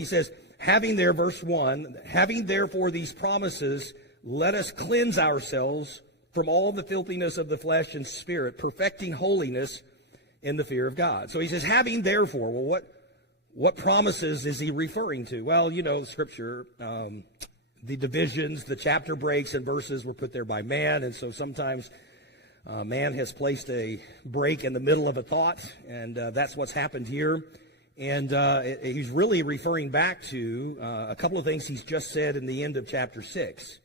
He says, having there, verse 1, having therefore these promises, let us cleanse ourselves from all the filthiness of the flesh and spirit, perfecting holiness in the fear of God. So he says, having therefore, well, what promises is he referring to? Well, you know, Scripture, the divisions, the chapter breaks and verses were put there by man, and so sometimes man has placed a break in the middle of a thought, and that's what's happened here. And he's really referring back to a couple of things he's just said in the end of chapter 6.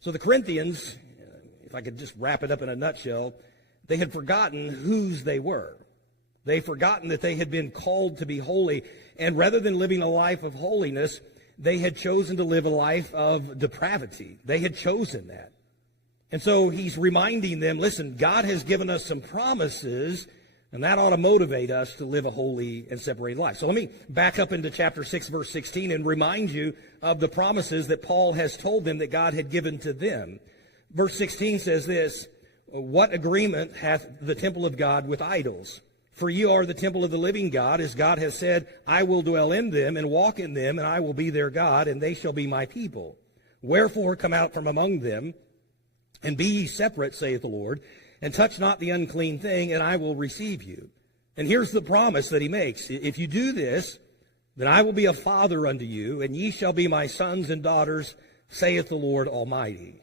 So the Corinthians, if I could just wrap it up in a nutshell, they had forgotten whose they were. They'd forgotten that they had been called to be holy, and rather than living a life of holiness, they had chosen to live a life of depravity. They had chosen that. And so he's reminding them, listen, God has given us some promises, and that ought to motivate us to live a holy and separated life. So let me back up into chapter 6, verse 16, and remind you of the promises that Paul has told them that God had given to them. Verse 16 says this, what agreement hath the temple of God with idols? For you are the temple of the living God, as God has said, I will dwell in them and walk in them, and I will be their God, and they shall be my people. Wherefore come out from among them, and be ye separate, saith the Lord, and touch not the unclean thing, and I will receive you. And here's the promise that he makes. If you do this, then I will be a father unto you, and ye shall be my sons and daughters, saith the Lord Almighty.